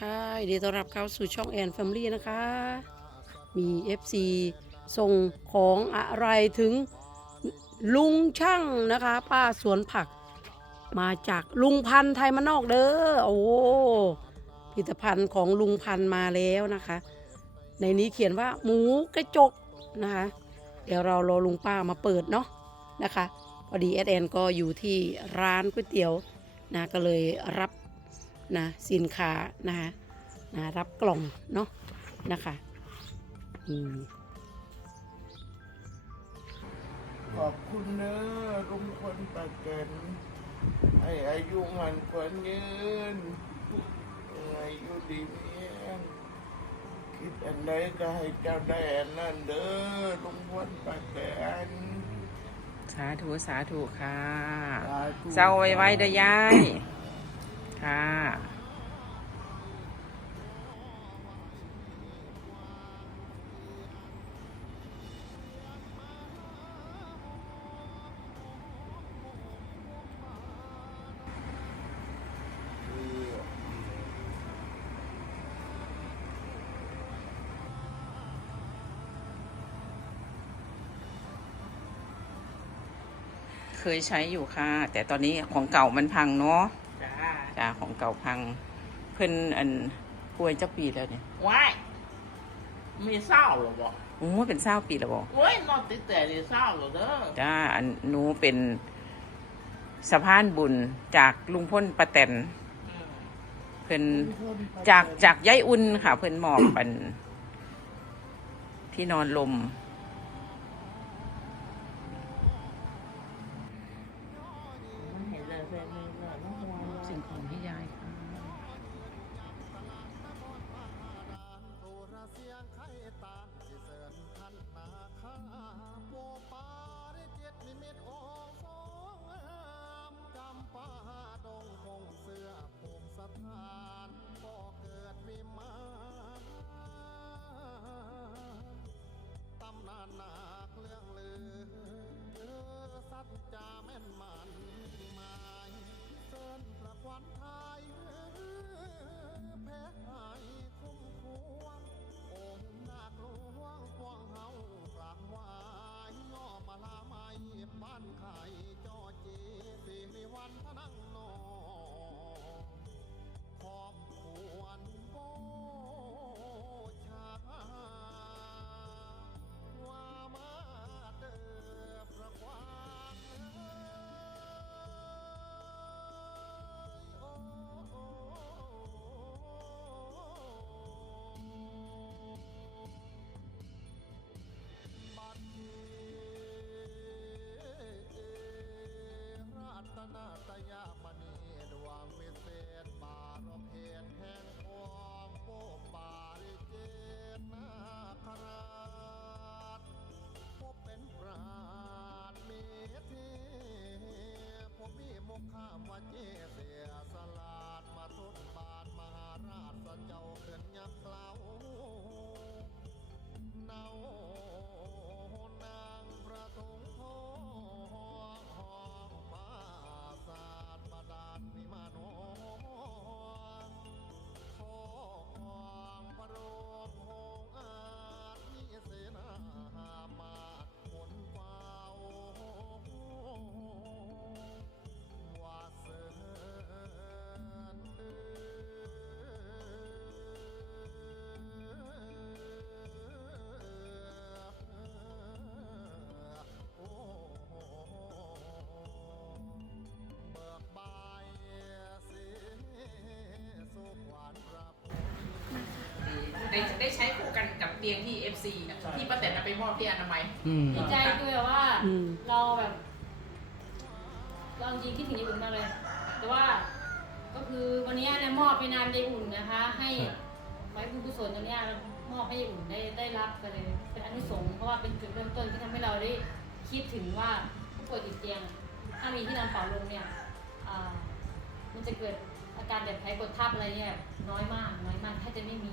ค่ะยินดีต้อนรับเข้าสู่ช่องแอนแฟมิลี่นะคะ มี FC ส่งของอะไรถึงลุงช่างนะคะ ป้าสวนผัก มาจากลุงพันธ์ไทยมานอกเด้อโอ้ผลิตภัณฑ์ของลุงพันธ์มาแล้วนะคะ ในนี้เขียนว่าหมูกระจกนะคะ เดี๋ยวเรารอลุงป้ามาเปิดเนาะนะคะพอดีเอสแอนก็อยู่ที่ร้านก๋วยเตี๋ยวนะก็เลยรับ นะสินค้านะคะนะรับกล่องเนาะนะคะอืมขอบคุณเนอะลุงพลปากเกนให้อายุมันขวัญยืนให้อายุดีเมียงคิดอันใดก็ให้เจ้าได้อันนั้นเด้อลุงพลปากเกนสาธุ สาธุค่ะสาธุเศร้าไว้ไว้เด้อยาย ค่ะ เคยใช้อยู่ค่ะ แต่ตอนนี้ของเก่ามันพังเนาะาจ้าของเก่าพัง เพิ่นอันป่วยเจ้าปีแล้วเนี่ยว้ายมีเศร้าเหรอบอกโอ้เป็นเศร้าปีแล้วบอกเว้ยนอนติดแต่ดีเศร้าเหรอเด้อจ้าอันหนูเป็นสะพานบุญจากลุงพ้นประแตนอืมเพิ่นลุงพลปแตนจากจากยายอุ่นค่ะ เพิ่นมอบปันที่นอนลมางไข่ตาสิเสริญทันนาข้าปูปาได้เจ็ดมิมิตองสองามจำปาดงคงเสื้อผูกสถานก็เกิดวิมานตำนานนากเรื่องลือสัจจาแม่นมันไมายเสินประควันไทยแพ้หาย ผมมีมุขข้ามวเจส ได้ได้ใช้คู่กันกับเตียงที่ FC นะที่ป้าแตนเอาไปมอบที่อนามัย อืม ดีใจคือแบบว่าอืม เราแบบเราจริงคิดถึงญี่ปุ่นมากเลย แต่ว่าก็คือวันนี้เนี่ยมอบไปนามยายอุ่นนะคะ ให้ไว้บุญกุศลตรงเนี้ยเรามอบให้ยายอุ่นได้ได้รับกันเลยเป็นอนุสงส์เพราะว่าเป็นจุดเริ่มต้นที่ทำให้เราได้คิดถึงว่าผู้ป่วยติดเตียง ถ้ามีที่นอนเป่าลมเนี่ยอ่ามันจะเกิดอาการแบบแพ้กดทับอะไรเนี่ยน้อยมากน้อยมากแทบจะไม่มี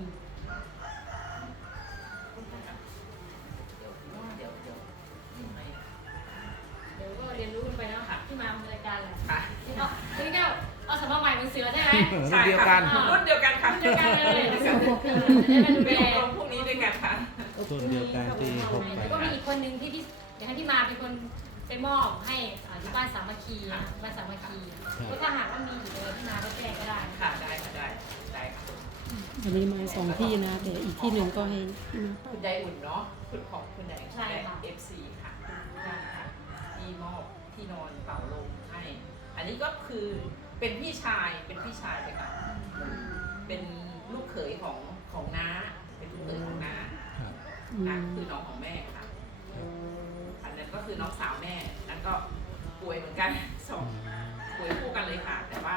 ก็เรียนรู้กันไปเนาะที่มาของรายการแหละค่ะที่เนาะที่เจ้าเอาสำหรับใหม่เป็นเสือใช่ไหมรุ่นเดียวกันรุ่นเดียวกันค่ะเดียวกันเลยรุ่นจะเดียวกันได้ดูเป็นแลอบรมพวกนี้ด้วยกันค่ะรุ่นเดียวกันปีหกแปแล้วดก็มีอีกคนนึงที่พี่เดี๋ยวให้พี่มาเป็นคนไปมอบให้อ่าที่บ้านสามัคคีนะบ้านสามัคคีก็ถ้าหากว่ามีอยู่เลยพี่มาก็แจ้งก็ได้ค่ะ ได้ค่ะได้ได้ค่ะวันนี้มาสองที่นะแต่อีกที่หนึ่งก็ให้มา คุณยายอุ่นเนาะคุณของคุณยายใช่ค่ะ เอฟซีค่ะได้ค่ะ ที่มอบที่นอนเป่าลมให้ อันนี้ก็คือเป็นพี่ชายเป็นพี่ชายเลยค่ะเป็นลูกเขยของของน้า เป็นลูกเขยของน้าอืน้ามคือน้องของแม่ค่ะ อันนั้นก็คือน้องสาวแม่นั้นก็ป่วยเหมือนกันสองป่วยคู่กันเลยค่ะ แต่ว่า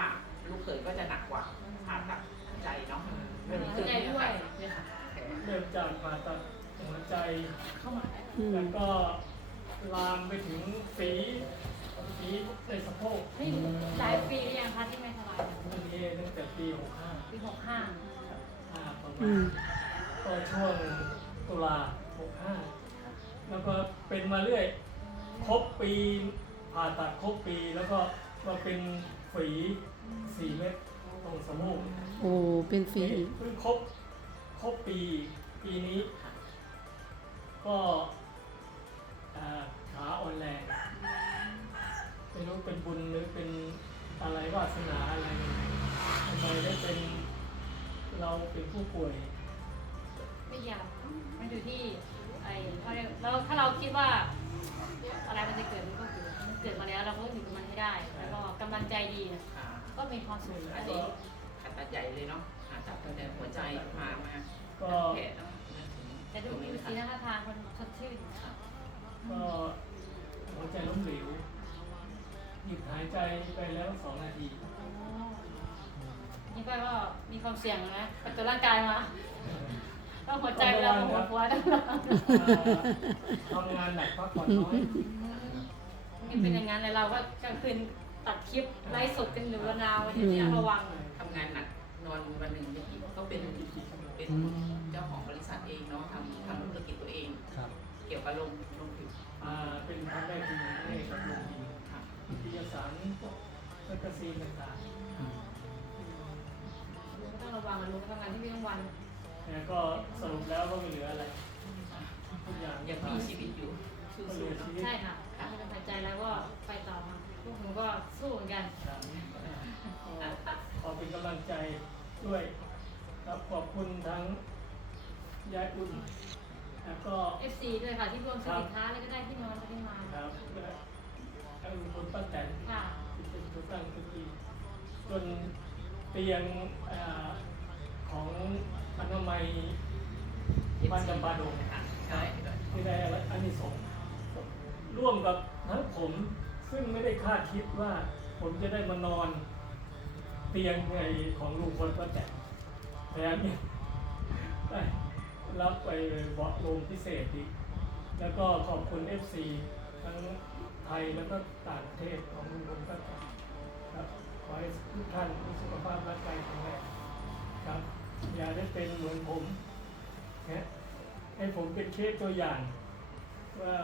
ลูกเขยก็จะหนักกว่าผ่าตัดหัวใจเนาะอันนี้คือใจด้วยเนี่ยค่ะเริ่มจากผ่าตัดหัวใจเข้ามาอืมแล้วก็ ลามไปถึงฝีฝีในสะโพกนี่หลายปีหรือยังคะที่ไม่สบายอันนี้ตั้งแต่ปี65ปีหกห้าอ่าประอืมาณม ก็ช่วงตุลา65แล้วก็เป็นมาเรื่อย ครบปีผ่าตัดครบปีแล้วก็มาเป็นฝีสี่เม็ดตรงสะโพก โอ้ เป็นฟรีอีกเพิ่งครบครบปีปีนี้ ก็อ่า ขาอ่อนแรงไม่รู้เป็นบุญหรือเป็นอะไรวาสนาอะไรยังไงทำไมได้เป็นเราเป็นผู้ป่วย ไม่ยาวมันอยู่ที่ไอ้เขาเรียกแล้วถ้าเราคิดว่า อะไรมันจะเกิดมันก็เกิดมันเกิดมาแล้วเราก็ต้องอยู่กับมันให้ได้ แล้วก็กำลังใจดีนะอ่าก็มีความสุขอันนี้ผ่าตัดใหญ่เลยเนาะผ่าตัดตั้งแต่หัวใจมามาก็ แผลต้องแต่ดูดูสีหน้าทางคนสดชื่น ก็หัวใจล้มเหลวหยุดหายใจไปแล้วสองนาที นี่ก็ก็มีความเสี่ยงนะกับตัวร่างกายมาต้องหัวใจเวลาหัวหัวต้องทำงานหนักพักผ่อนน้อยนี่เป็นอย่างนั้นเลยเราก็กลางคืนตัดคลิปไลฟ์สดกันอยู่ระนาวอย่างนี้ระวังทำงานหนักนอนวันหนึ่งไม่กี่ก็เป็นเป็นเจ้าของบริษัทเองเนาะทำทำธุรกิจตัวเองครับเกี่ยวกับลงลงผิวอ่าเป็นครั้งแรกที่ผมได้กับโรงพิมพ์ค่ะวิทยาสารพวกแมกกาซีนต่างต้องระวังอะลูกทำงานที่ไม่ต้องวันๆแต่ก็สรุปแล้วก็ไม่เหลืออะไรทุกอย่างยังมีชีวิตอยู่สู้ก็เหลือๆเนาะชีวิตใช่ค่ะถ้าเป็นหายใจแล้วก็ไปต่อมาพวกหนูก็สู้เหมือนกัน ครับก็ขอเป็นกำลังใจด้วยครับขอบคุณทั้งยายอุ่น แล้วก็ FC ด้วยค่ะ ที่รวมซื้อสินค้าแล้วก็ได้ที่นอนก็ได้มาครับและทางคุณป้าแตนค่ะที่เป็นผู้ตั้งทุกทีจนเตียงเอ่อของอนามัยบ้านจำปาดงค่ะใช่ด้วยที่ได้อานิสงส์ร่วมกับทั้งผมซึ่งไม่ได้คาดคิดว่าผมจะได้มานอนเตียงไงของลุงพลป้าแตนแถมยังได้ รับไปเบาะลมพิเศษอีก แล้วก็ขอบคุณ FC ทั้งไทยแล้วก็ต่างประเทศของลุงพลป้าแตนครับขอให้ทุกท่านมีสุขภาพร่างกายแข็งแรงครับ อย่าได้เป็นเหมือนผมนะให้ผมเป็นเคสตัวอย่าง ว่า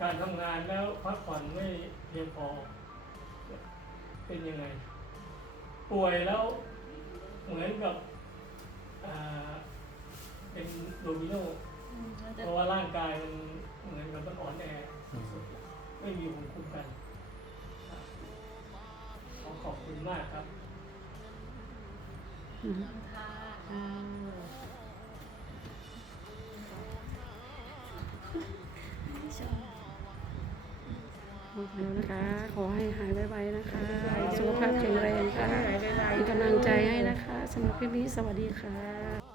การทำงานแล้วพักผ่อนไม่เพียงพอ เป็นยังไง ป่วยแล้วเหมือนกับ เป็นโดมิโนเพราะว่าร่างกายมันเหมือนกับมันอ่อนแอสุดๆไม่มีภูมิคุ้มกันครับขอขอบคุณมากครับอืมค่ะอ่าขอบคุณนะคะ ขอให้หายไวๆนะคะ สุขภาพแข็งแรงค่ะเป็นกำลังใจให้นะคะสำหรับคลิปนี้สวัสดีค่ะ